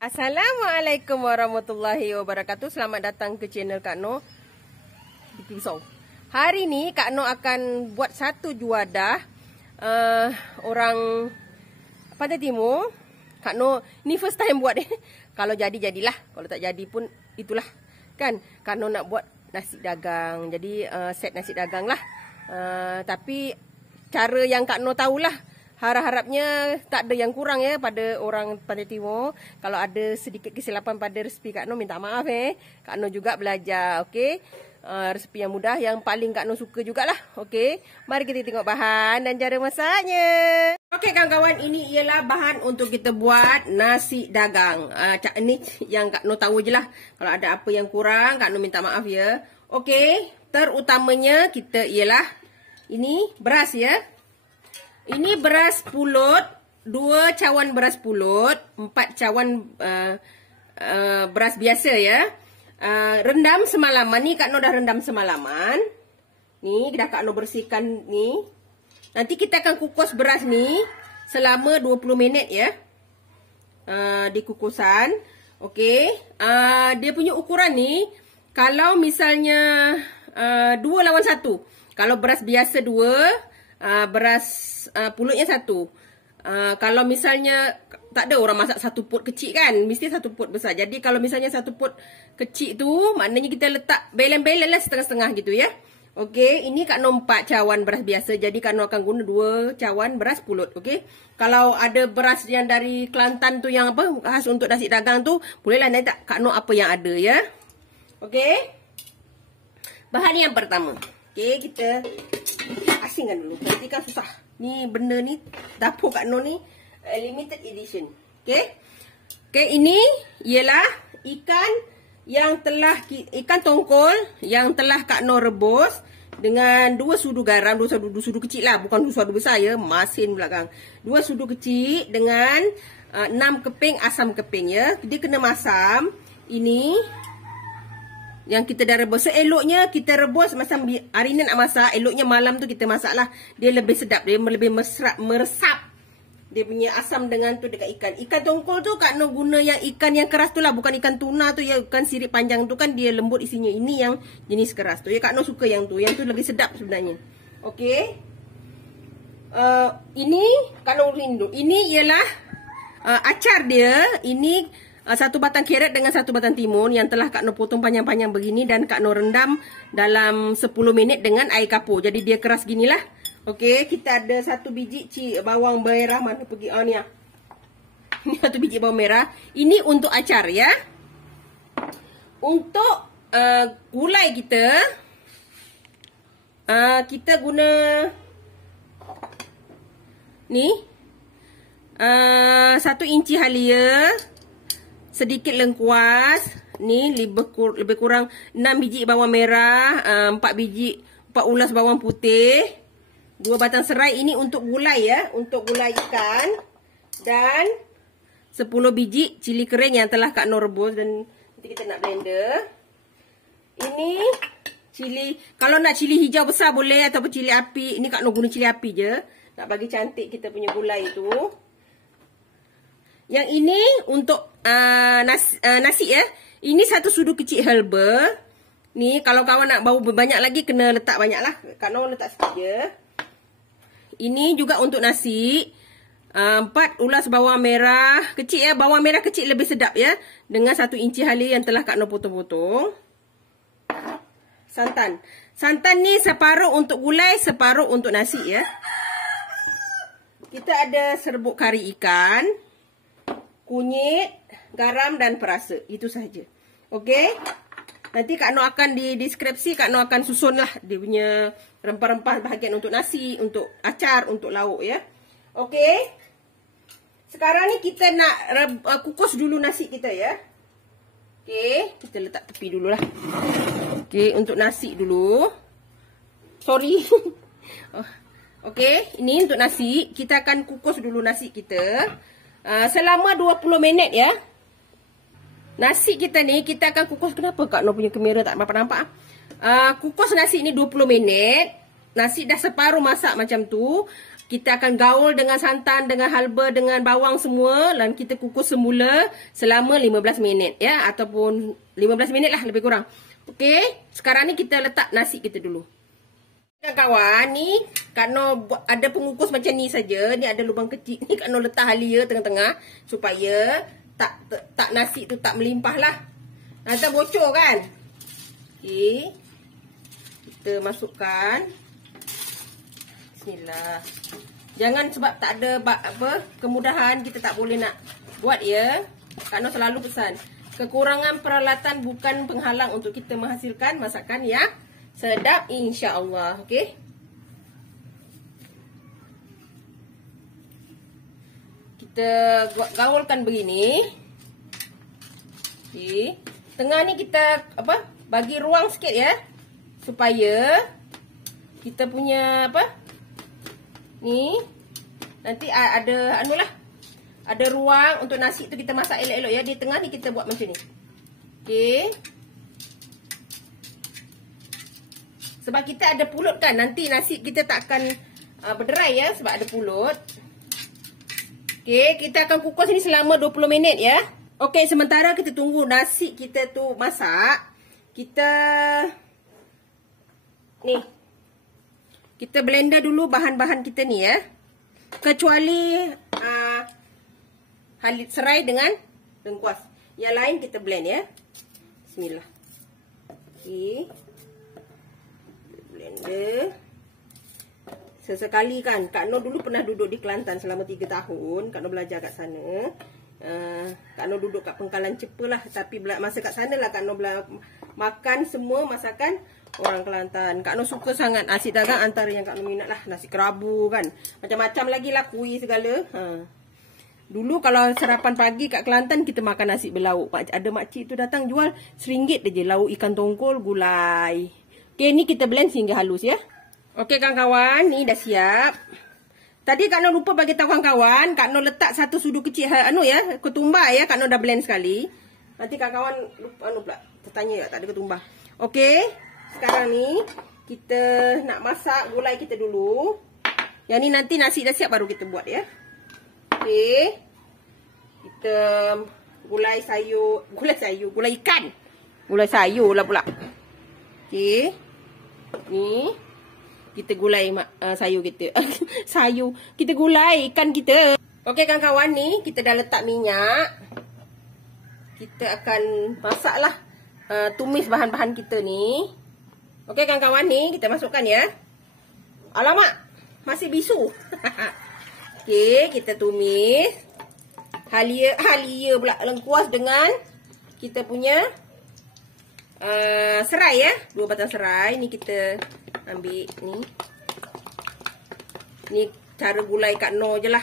Assalamualaikum warahmatullahi wabarakatuh. Selamat datang ke channel Kak Noh Pisau. Hari ni Kak Noh akan buat satu juadah orang Pantai Timur. Kak Noh ni first time buat. Kalau jadi jadilah, kalau tak jadi pun itulah. Kan Kak Noh nak buat nasi dagang. Jadi set nasi dagang lah. Tapi cara yang Kak Noh tahulah. Harap-harapnya tak ada yang kurang ya pada orang Pantai Timur. Kalau ada sedikit kesilapan pada resipi Kak Noh, minta maaf Kak Noh juga belajar, okey. Resipi yang mudah, yang paling Kak Noh suka jugalah, okey. Mari kita tengok bahan dan cara masaknya. Okey kawan-kawan, ini ialah bahan untuk kita buat nasi dagang. Ini yang Kak Noh tahu je lah. Kalau ada apa yang kurang, Kak Noh minta maaf ya. Okey, terutamanya kita ialah ini beras ya. Ini beras pulut, 2 cawan beras pulut, 4 cawan beras biasa ya. Rendam semalaman. Ni Kak Noh dah rendam semalaman. Ni dah Kak Noh bersihkan ni. Nanti kita akan kukus beras ni selama 20 minit ya. Di kukusan. Okey. Dia punya ukuran ni, kalau misalnya 2 lawan 1. Kalau beras biasa 2, beras pulutnya 1. Kalau misalnya tak ada orang masak satu pot kecil kan, mesti satu pot besar. Jadi kalau misalnya satu pot kecil tu, maknanya kita letak belen-belen lah, setengah-setengah gitu ya. Okey, ini Kak Noh 4 cawan beras biasa. Jadi Kak Noh akan guna 2 cawan beras pulut. Okey, kalau ada beras yang dari Kelantan tu yang apa, khas untuk nasi dagang tu, bolehlah nanti tak Kak Noh apa yang ada ya. Okey, bahan yang pertama. Okey, kita asingkan dulu. Nanti kan susah. Ni benda ni, dapur Kak Noh ni limited edition. Okey. Okey, ini ialah ikan yang telah, ikan tongkol yang telah Kak Noh rebus dengan 2 sudu garam, 2 sudu kecil lah, bukan 2 sudu besar ya, masin belakang. 2 sudu kecil dengan 6 keping asam keping ya. Dia kena masam. Ini yang kita dah rebus. Eloknya kita rebus macam hari ni nak masak, eloknya malam tu kita masak lah. Dia lebih sedap, dia lebih meresap dia punya asam dengan tu dekat ikan. Ikan tongkol tu Kak Noh guna yang ikan yang keras tu lah, bukan ikan tuna tu, yang ikan sirip panjang tu kan dia lembut isinya. Ini yang jenis keras tu ya, Kak Noh suka yang tu lebih sedap sebenarnya. Okey. Ini Kak Noh rindu. Ini ialah acar dia. Ini 1 batang carrot dengan 1 batang timun yang telah Kak Noh potong panjang-panjang begini dan Kak Noh rendam dalam 10 minit dengan air kapur. Jadi dia keras ginilah. Okey, kita ada 1 biji bawang merah. Mana pergi? Ni ah. Ini 1 biji bawang merah. Ini untuk acar ya. Untuk gulai kita, kita guna ni 1 inci halia, sedikit lengkuas. Ni lebih kurang 6 biji bawang merah, 4 ulas bawang putih, 2 batang serai. Ini untuk gulai ya, untuk gulai ikan. Dan 10 biji cili kering yang telah Kak Noh rebus dan nanti kita nak blender. Ini cili, kalau nak cili hijau besar boleh, ataupun cili api. Ini Kak Noh guna cili api je, nak bagi cantik kita punya gulai tu. Yang ini untuk nasi ya. Ini 1 sudu kecil herba. Ni kalau kawan nak bau banyak lagi, kena letak banyak lah. Kak Noh letak sikit je. Ini juga untuk nasi. 4 ulas bawang merah kecil ya. Bawang merah kecil lebih sedap ya. Dengan 1 inci halia yang telah Kak Noh potong-potong. Santan. Santan ni separuh untuk gulai, separuh untuk nasi ya. Kita ada serbuk kari ikan, kunyit, garam dan perasa. Itu sahaja. Okey. Nanti Kak Noh akan di deskripsi, Kak Noh akan susun lah dia punya rempah-rempah bahagian untuk nasi, untuk acar, untuk lauk ya. Okey. Sekarang ni kita nak kukus dulu nasi kita ya. Okey, kita letak tepi dululah. Okey, untuk nasi dulu. Sorry. Okey, ini untuk nasi. Kita akan kukus dulu nasi kita selama 20 minit ya. Nasi kita ni kita akan kukus. Kenapa Kak Noh punya kamera tak nampak-nampak? Kukus nasi ni 20 minit. Nasi dah separuh masak macam tu. Kita akan gaul dengan santan, dengan halba, dengan bawang semua. Dan kita kukus semula selama 15 minit. Ya, ataupun 15 minit lah lebih kurang. Okey, sekarang ni kita letak nasi kita dulu. Kawan, ni Kak Noh ada pengukus macam ni saja. Ni ada lubang kecil. Ni Kak Noh letak halia tengah-tengah supaya tak nasi tu tak melimpah lah. Nanti bocor kan. Okey. Kita masukkan. Bismillah. Jangan sebab tak ada kemudahan kita tak boleh nak buat ya. Kak Noh selalu pesan, kekurangan peralatan bukan penghalang untuk kita menghasilkan masakan yang sedap insya-Allah. Okey. Kita gaulkan begini. Okey. Tengah ni kita bagi ruang sikit ya. Supaya kita punya ni nanti ada ada ruang untuk nasi tu kita masak elok-elok ya. Di tengah ni kita buat macam ni. Okey. Sebab kita ada pulut kan. Nanti nasi kita tak akan berderai ya. Sebab ada pulut. Okey. Kita akan kukus ni selama 20 minit ya. Okey. Sementara kita tunggu nasi kita tu masak. Kita blender dulu bahan-bahan kita ni ya. Kecuali serai dengan lengkuas. Yang lain kita blend ya. Bismillah. Okey. Blender. Sesekali kan. Kak Noh dulu pernah duduk di Kelantan selama 3 tahun. Kak Noh belajar kat sana. Kak Noh duduk kat Pengkalan Cepa lah. Tapi masa kat sana lah Kak Noh makan semua masakan orang Kelantan. Kak Noh suka sangat nasi dagang, antara yang Kak Noh minat lah. Nasi kerabu kan. Macam-macam lagi lah, kuih segala. Dulu kalau sarapan pagi kat Kelantan kita makan nasi berlauk. Ada makcik tu datang jual RM1 je lauk ikan tongkol gulai. Okey, ni kita blend sehingga halus ya. Okey kawan-kawan, ni dah siap. Tadi Kak Noh lupa bagi tahu kawan-kawan, Kak Noh letak satu sudu kecil ya, ketumbar ya. Kak Noh dah blend sekali. Nanti kawan-kawan lupa pula tertanya tak ada ketumbar. Okey, sekarang ni kita nak masak gulai kita dulu. Yang ni nanti nasi dah siap baru kita buat ya. Okey. Kita gulai ikan. Gulai sayur lah pula. Okey. Ni kita gulai sayur kita. Sayur. Kita gulai ikan kita. Okey kawan-kawan, ni kita dah letak minyak. Kita akan masaklah tumis bahan-bahan kita ni. Okey kawan-kawan, ni kita masukkan ya. Alamak, masih bisu. Okey, kita tumis. Halia pula lengkuas dengan kita punya serai ya. 2 batang serai. Ni kita ambil ni. Ni cara gulai Kak Noh je lah.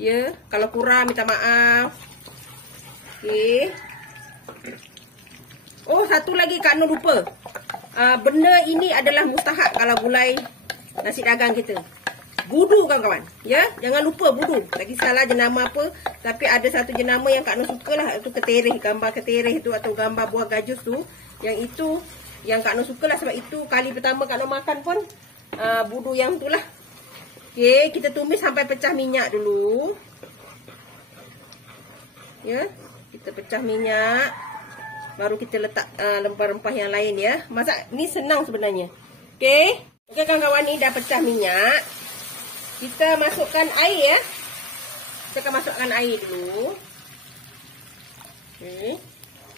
Ya, kalau kurang minta maaf. Okey. Oh, satu lagi Kak Noh lupa. Benda ini adalah mustahak kalau gulai nasi dagang kita. Budu kawan-kawan. Ya, jangan lupa budu. Tak kisahlah jenama apa, tapi ada satu jenama yang Kak Noh sukalah, itu ketereh, gambar ketereh tu atau gambar buah gajus tu. Yang itu yang Kak Noh sukalah, sebab itu kali pertama Kak Noh makan pun budu yang tu lah. Okey, kita tumis sampai pecah minyak dulu. Ya, kita pecah minyak. Baru kita letak rempah-rempah yang lain ya. Masak ni senang sebenarnya. Okey. Okey kawan-kawan, ni dah pecah minyak. Kita masukkan air ya. Kita akan masukkan air dulu. Okay.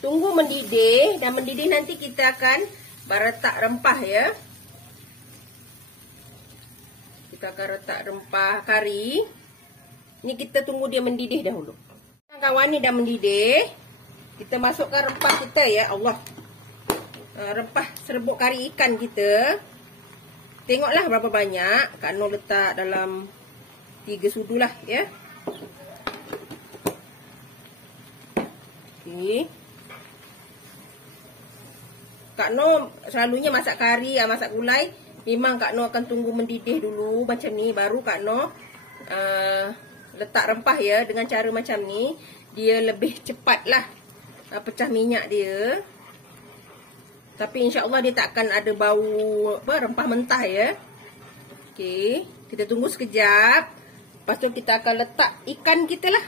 Tunggu mendidih. Dan mendidih nanti kita akan letak rempah ya. Kita akan letak rempah kari. Ini kita tunggu dia mendidih dahulu. Kawan-kawan, ni dah mendidih. Kita masukkan rempah kita ya. Allah. Rempah serbuk kari ikan kita. Tengoklah berapa banyak. Kak Noh letak dalam 3 sudu lah ya. Okay. Kak Noh selalunya masak kari, masak gulai, memang Kak Noh akan tunggu mendidih dulu macam ni. Baru Kak Noh letak rempah ya. Dengan cara macam ni, dia lebih cepat lah pecah minyak dia. Tapi insya-Allah dia tak akan ada bau rempah mentah ya. Okey. Kita tunggu sekejap. Lepas tu kita akan letak ikan kita lah.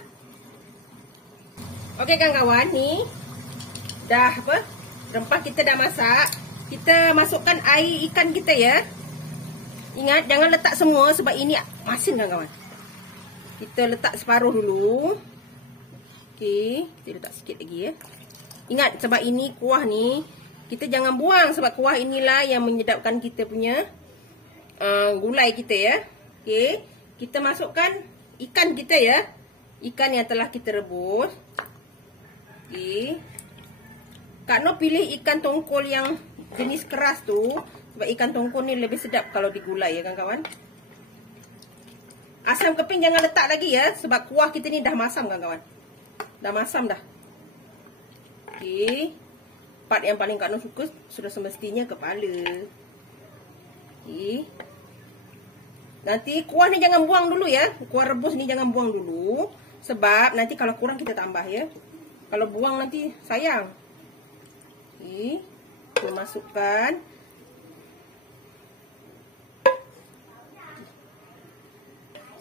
Okey kawan-kawan, ni dah apa? Rempah kita dah masak. Kita masukkan air ikan kita ya. Ingat jangan letak semua sebab ini masin kawan-kawan. Kita letak separuh dulu. Okey, kita letak sikit lagi ya. Ingat sebab ini kuah ni kita jangan buang sebab kuah inilah yang menyedapkan kita punya gulai kita ya. Okey, kita masukkan ikan kita ya. Ikan yang telah kita rebus. Okey. Kak Noh pilih ikan tongkol yang jenis keras tu sebab ikan tongkol ni lebih sedap kalau digulai ya kawan-kawan. Asam keping jangan letak lagi ya sebab kuah kita ni dah masam kawan-kawan. Dah masam dah. Okey. Part yang paling Kak Noh suka sudah semestinya kepala. Okey. Nanti kuah ni jangan buang dulu ya. Kuah rebus ni jangan buang dulu sebab nanti kalau kurang kita tambah ya. Kalau buang nanti sayang. Okey. Kita masukkan.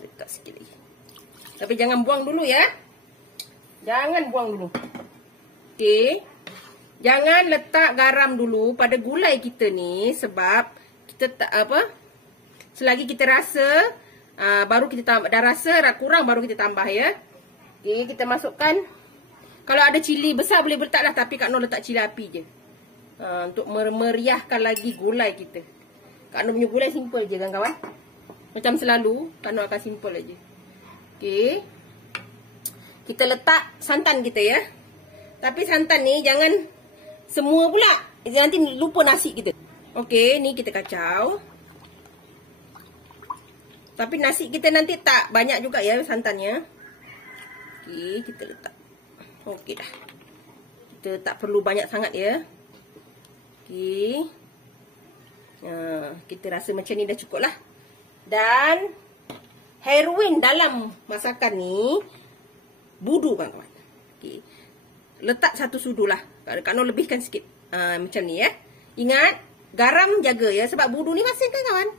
Letak sikit lagi. Tapi jangan buang dulu ya. Jangan buang dulu. Okey. Jangan letak garam dulu pada gulai kita ni sebab kita tak apa? Selagi kita rasa baru kita tambah. Dah rasa kurang baru kita tambah ya. Okey, kita masukkan. Kalau ada cili besar boleh letak lah tapi Kak Noh letak cili api je. Untuk memeriahkan lagi gulai kita. Kak Noh punya gulai simple je kawan-kawan. Macam selalu, Kak Noh akan simple aja. Okey. Kita letak santan kita ya. Tapi santan ni jangan semua pula. Nanti lupa nasi kita. Okey, ni kita kacau. Tapi nasi kita nanti tak banyak juga ya santannya. Okey, kita letak. Okey dah. Kita tak perlu banyak sangat ya. Okey. Kita rasa macam ni dah cukup lah. Dan heroin dalam masakan ni budu kawan-kawan. Okey. Letak satu sudu lah. Kak Noh lebihkan sikit. Macam ni ya. Ingat, garam jaga ya. Sebab budu ni masin kan kawan?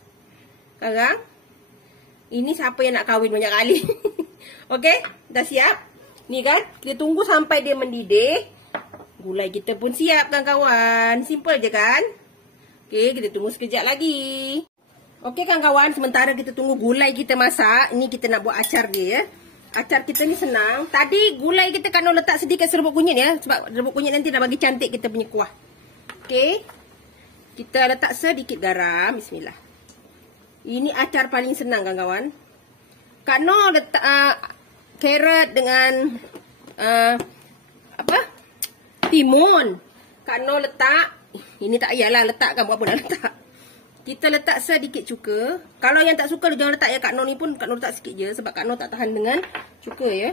Sekarang. Ini siapa yang nak kahwin banyak kali. Okey, dah siap. Ni kan, kita tunggu sampai dia mendidih. Gulai kita pun siap kawan-kawan. Simple je kan? Okey, kita tunggu sekejap lagi. Okey kawan-kawan, sementara kita tunggu gulai kita masak. Ini kita nak buat acar dia ya. Acar kita ni senang. Tadi gulai kita Kak Noh letak sedikit serbuk kunyit ya. Sebab serbuk kunyit nanti dah bagi cantik kita punya kuah. Okey. Kita letak sedikit garam. Bismillah. Ini acar paling senang kawan-kawan. Kak Noh letak carrot dengan apa? Timun. Kak Noh letak. Ini tak payahlah letak kan. Buat apa nak letak. Kita letak sedikit cuka. Kalau yang tak suka jangan letak ya. Kak Noh ni pun Kak Noh letak sikit je. Sebab Kak Noh tak tahan dengan cuka ya.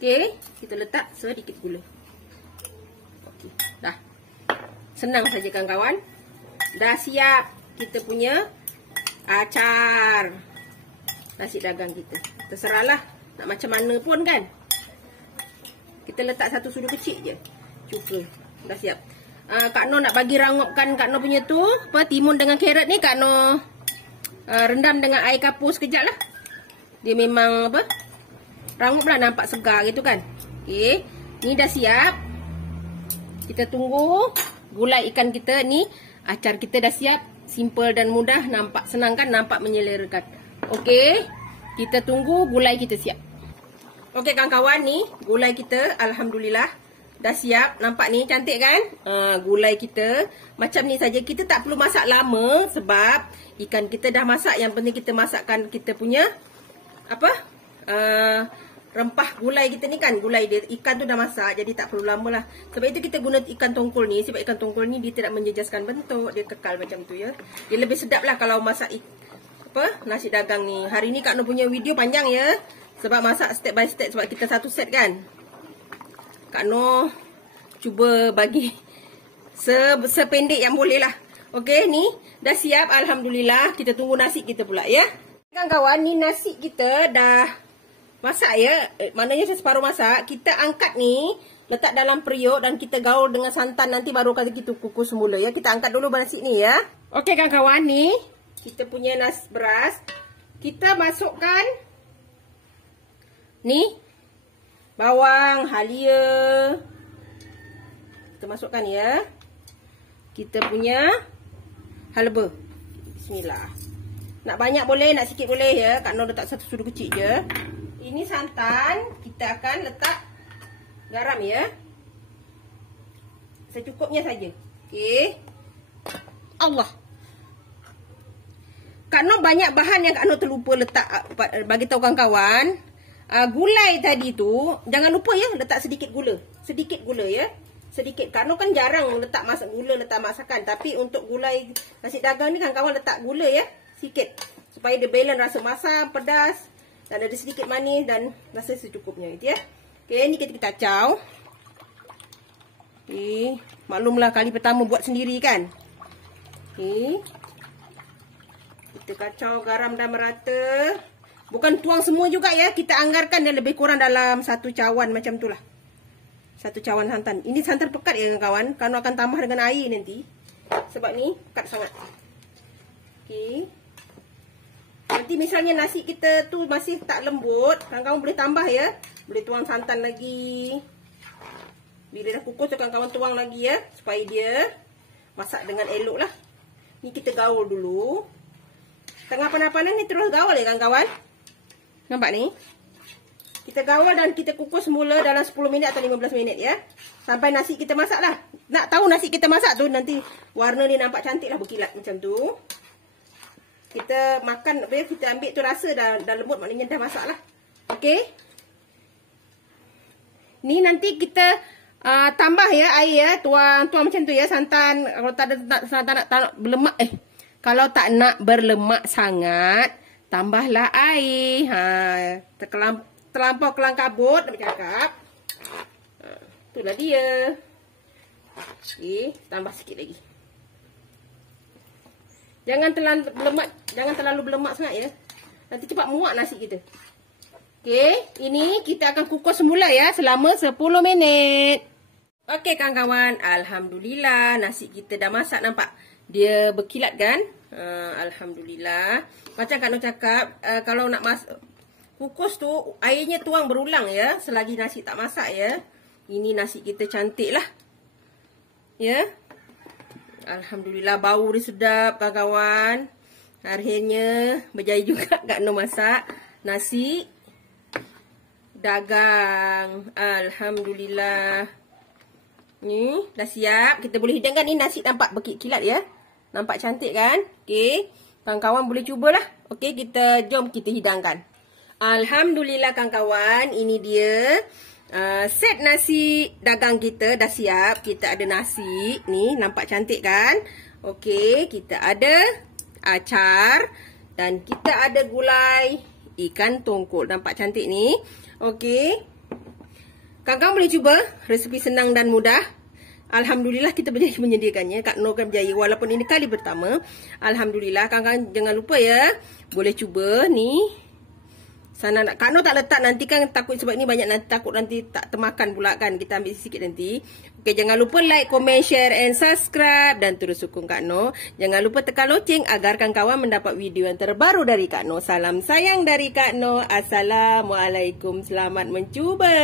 Okey. Kita letak sedikit gula. Okey. Dah. Senang saja kawan-kawan. Dah siap kita punya acar nasi dagang kita. Terserahlah. Nak macam mana pun kan. Kita letak satu sudu kecil je. Cuka. Dah siap. Kak Noh nak bagi rangupkan Kak Noh punya tu apa, timun dengan carrot ni Kak Noh rendam dengan air kapur sekejap lah. Dia memang apa, rangup lah, nampak segar gitu kan. Okey, ni dah siap. Kita tunggu gulai ikan kita ni. Acar kita dah siap. Simple dan mudah. Nampak senang kan, nampak menyelerakan. Okey, kita tunggu gulai kita siap. Okey kawan-kawan, ni gulai kita alhamdulillah dah siap. Nampak ni cantik kan? Gulai kita macam ni saja. Kita tak perlu masak lama sebab ikan kita dah masak. Yang penting kita masakkan kita punya apa? Rempah gulai kita ni kan. Gulai dia, ikan tu dah masak, jadi tak perlu lama lah. Sebab itu kita guna ikan tongkol ni. Sebab ikan tongkol ni dia tidak menjejaskan bentuk. Dia kekal macam tu ya. Dia lebih sedap lah kalau masak nasi dagang ni. Hari ni Kak Noh punya video panjang ya. Sebab masak step by step. Sebab kita satu set kan. Kak Noh cuba bagi sependek yang boleh lah. Okey, ni dah siap alhamdulillah. Kita tunggu nasi kita pula ya. Kawan-kawan, ni nasi kita dah masak ya. Maknanya separuh masak. Kita angkat ni, letak dalam periuk dan kita gaul dengan santan. Nanti baru kali kita kukus semula ya. Kita angkat dulu nasi ni ya. Okey kawan-kawan, ni kita punya nasi beras. kita masukkan ni bawang halia. Kita masukkan ya. Kita punya halba. Bismillah. Nak banyak boleh, nak sikit boleh ya. Kak Noh letak satu sudu kecil je. Ini santan, kita akan letak garam ya. Secukupnya saja. Okey. Allah. Kak Noh banyak bahan yang Kak Noh terlupa letak, bagi tahu kawan-kawan. Gulai tadi tu jangan lupa ya, letak sedikit gula. Sedikit gula ya. Sedikit. Kak Noh kan jarang letak gula, letak masakan. Tapi untuk gulai nasi dagang ni kawan-kawan letak gula ya. Sikit. Supaya dia balance rasa masam, pedas. Dan ada sedikit manis dan rasa secukupnya. Gitu ya. Okey, ni kita kacau. Okey. Maklumlah kali pertama buat sendiri kan. Okey. Kita kacau garam dan merata. Bukan tuang semua juga ya. Kita anggarkan dia lebih kurang dalam satu cawan macam tu lah. Satu cawan santan. Ini santan pekat ya kawan. Kak Noh akan tambah dengan air nanti. Sebab ni pekat sangat. Okey. Nanti misalnya nasi kita tu masih tak lembut. Kawan-kawan boleh tambah ya. Boleh tuang santan lagi. Bila dah kukus kawan-kawan tuang lagi ya. Supaya dia masak dengan elok lah. Ni kita gaul dulu. Tengah panas-panas ni terus gaul ya kawan-kawan. Nampak ni? Kita gaul dan kita kukus semula dalam 10 minit atau 15 minit ya. Sampai nasi kita masak lah. Nak tahu nasi kita masak tu nanti warna ni nampak cantik lah berkilat macam tu. Kita makan, kita ambil tu rasa dah lembut, maknanya dah masak lah. Okey. Ni nanti kita tambah ya air ya. Tuang macam tu ya santan. Kalau tak ada santan tak nak berlemak. Kalau tak nak berlemak sangat, tambahlah air. Terlampau kelang kabut nak bercakap. Itulah dia. Okey, tambah sikit lagi. Jangan terlalu berlemak sangat ya. Nanti cepat muak nasi kita. Okey, ini kita akan kukus semula ya selama 10 minit. Okey kawan-kawan, alhamdulillah nasi kita dah masak, nampak? Dia berkilat kan? Alhamdulillah. Macam Kak Noh cakap, kalau nak kukus tu airnya tuang berulang ya, selagi nasi tak masak ya. Ini nasi kita cantik lah. Ya. Alhamdulillah bau dia sedap kawan-kawan. Akhirnya berjaya juga Kak Noh masak nasi dagang. Alhamdulillah. Ni dah siap. Kita boleh hidangkan. Ni nasi nampak berkilat ya. Nampak cantik kan? Okey. Kawan-kawan boleh cubalah. Okey, jom kita hidangkan. Alhamdulillah kawan-kawan, ini dia set nasi dagang kita dah siap. Kita ada nasi, ni nampak cantik kan? Okey, kita ada acar dan kita ada gulai ikan tongkol. Nampak cantik ni. Okey. Kawan-kawan boleh cuba, resepi senang dan mudah. Alhamdulillah kita berjaya menyediakannya. Kak Noh kan berjaya walaupun ini kali pertama. Alhamdulillah. Kawan-kawan jangan lupa ya, boleh cuba ni. Sana Kak Noh tak letak nanti kan, takut sebab ni banyak nanti, takut nanti tak termakan pula kan. Kita ambil sikit nanti. Okey, jangan lupa like, comment, share and subscribe dan terus sokong Kak Noh. Jangan lupa tekan loceng agar kawan-kawan mendapat video yang terbaru dari Kak Noh. Salam sayang dari Kak Noh. Assalamualaikum. Selamat mencuba.